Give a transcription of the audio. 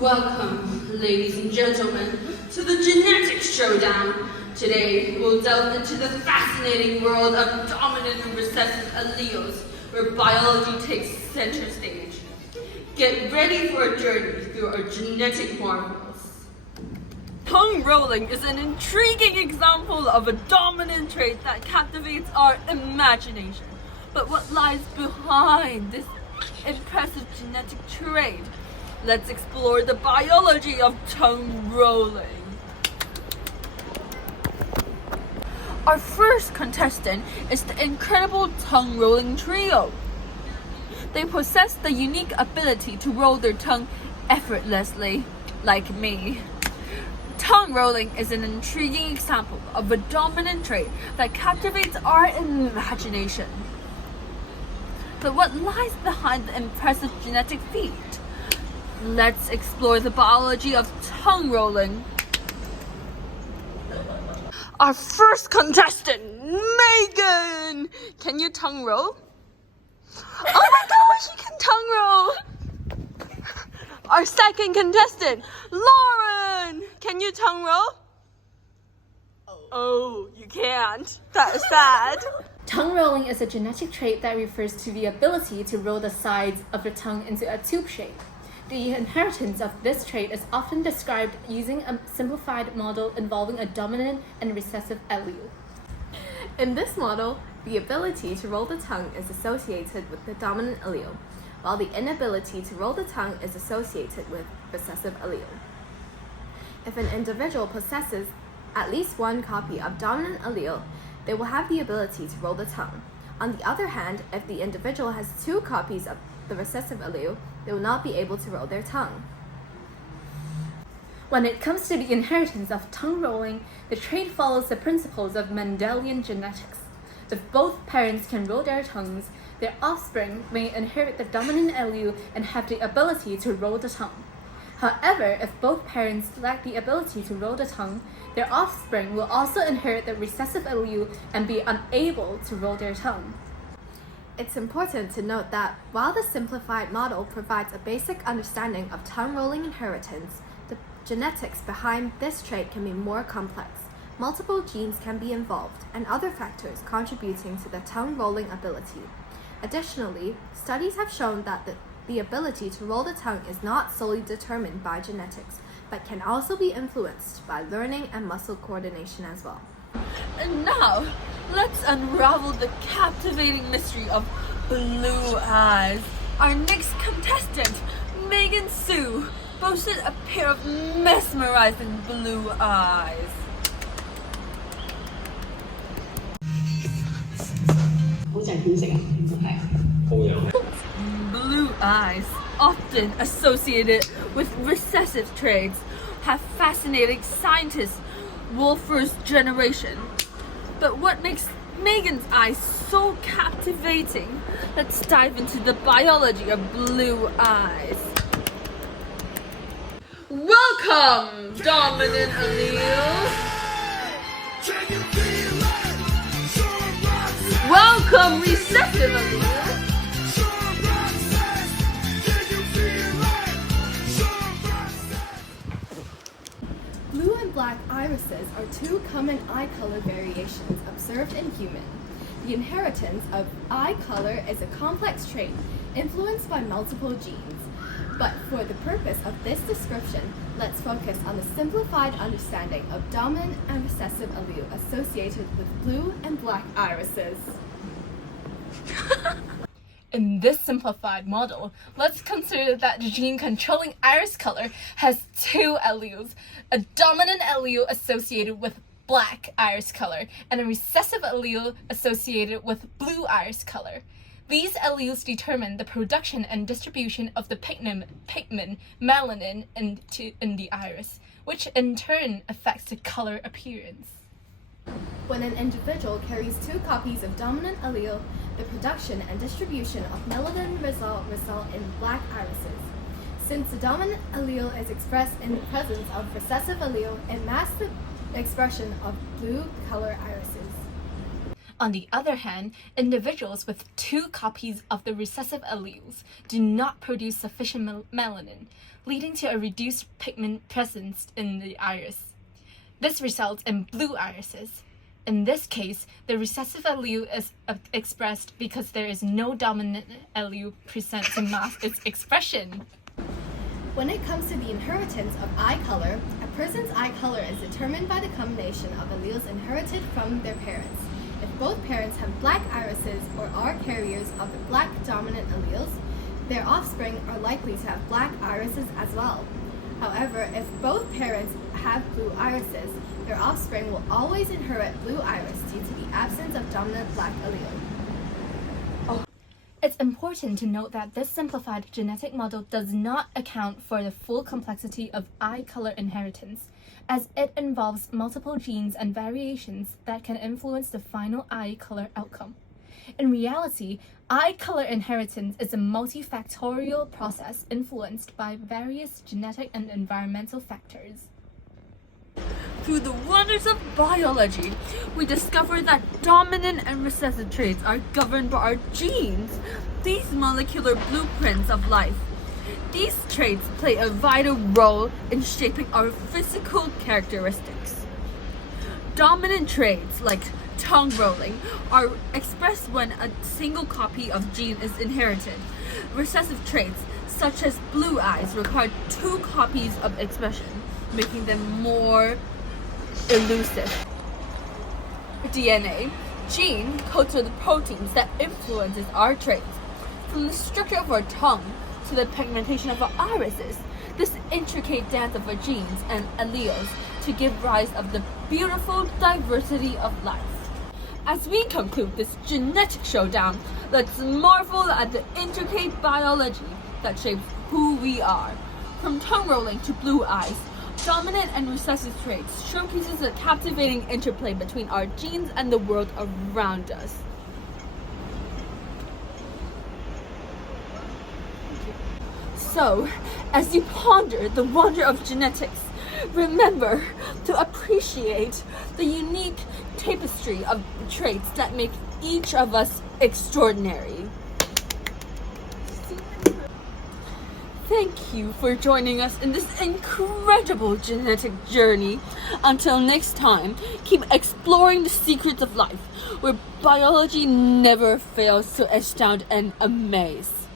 Welcome, ladies and gentlemen, to the Genetic Showdown. Today, we'll delve into the fascinating world of dominant and recessive alleles, where biology takes center stage. Get ready for a journey through our genetic marvels. Tongue rolling is an intriguing example of a dominant trait that captivates our imagination. But what lies behind this impressive genetic trait? Let's explore the biology of tongue rolling. Our first contestant is the incredible tongue rolling trio. They possess the unique ability to roll their tongue effortlessly, like me. Tongue rolling is an intriguing example of a dominant trait that captivates our imagination. But what lies behind the impressive genetic feat? Let's explore the biology of tongue rolling. Our first contestant, Meagan! Can you tongue roll? Oh my gosh, you can tongue roll! Our second contestant, Lauren! Can you tongue roll? Oh, you can't. That is sad. Tongue rolling is a genetic trait that refers to the ability to roll the sides of the tongue into a tube shape. The inheritance of this trait is often described using a simplified model involving a dominant and recessive allele. In this model, the ability to roll the tongue is associated with the dominant allele, while the inability to roll the tongue is associated with recessive allele. If an individual possesses at least one copy of dominant allele, they will have the ability to roll the tongue. On the other hand, if the individual has two copies of the recessive allele, they will not be able to roll their tongue. When it comes to the inheritance of tongue rolling, the trait follows the principles of Mendelian genetics. If both parents can roll their tongues, their offspring may inherit the dominant allele and have the ability to roll the tongue. However, if both parents lack the ability to roll the tongue, their offspring will also inherit the recessive allele and be unable to roll their tongue. It's important to note that while the simplified model provides a basic understanding of tongue rolling inheritance, the genetics behind this trait can be more complex. Multiple genes can be involved, and other factors contributing to the tongue rolling ability. Additionally, studies have shown that the ability to roll the tongue is not solely determined by genetics, but can also be influenced by learning and muscle coordination as well. And now, let's unravel the captivating mystery of blue eyes. Our next contestant, Meagan Soo, boasted a pair of mesmerizing blue eyes. Blue eyes, often associated with recessive traits, have fascinated scientists Wolfer's generation. But what makes Meagan's eyes so captivating? Let's dive into the biology of blue eyes. Welcome, dominant alleles. Welcome, recessive alleles. Blue and black irises are two common eye color variations observed in humans. The inheritance of eye color is a complex trait influenced by multiple genes. But for the purpose of this description, let's focus on the simplified understanding of dominant and recessive allele associated with blue and black irises. In this simplified model, let's consider that the gene controlling iris color has two alleles, a dominant allele associated with black iris color and a recessive allele associated with blue iris color. These alleles determine the production and distribution of the pigment melanin in the iris, which in turn affects the color appearance. When an individual carries two copies of dominant allele, the production and distribution of melanin result in black irises. Since the dominant allele is expressed in the presence of recessive allele, it masks the expression of blue color irises. On the other hand, individuals with 2 copies of the recessive alleles do not produce sufficient melanin, leading to a reduced pigment presence in the iris. This results in blue irises. In this case, the recessive allele is expressed because there is no dominant allele present to mask its expression. When it comes to the inheritance of eye color, a person's eye color is determined by the combination of alleles inherited from their parents. If both parents have black irises or are carriers of the black dominant alleles, their offspring are likely to have black irises as well. However, if both parents have blue irises, their offspring will always inherit blue iris due to the absence of dominant black allele. It's important to note that this simplified genetic model does not account for the full complexity of eye color inheritance, as it involves multiple genes and variations that can influence the final eye color outcome. In reality, eye color inheritance is a multifactorial process influenced by various genetic and environmental factors. Through the wonders of biology, we discover that dominant and recessive traits are governed by our genes, these molecular blueprints of life. These traits play a vital role in shaping our physical characteristics. Dominant traits, like tongue rolling, are expressed when a single copy of gene is inherited. Recessive traits, such as blue eyes, require 2 copies of expression, making them more elusive. DNA. Gene codes are the proteins that influences our traits. From the structure of our tongue to the pigmentation of our irises, this intricate dance of our genes and alleles to give rise of the beautiful diversity of life. As we conclude this genetic showdown, let's marvel at the intricate biology that shapes who we are. From tongue rolling to blue eyes, dominant and recessive traits showcases a captivating interplay between our genes and the world around us. So, as you ponder the wonder of genetics, remember to appreciate the unique tapestry of traits that make each of us extraordinary. Thank you for joining us in this incredible genetic journey. Until next time, keep exploring the secrets of life, where biology never fails to astound and amaze.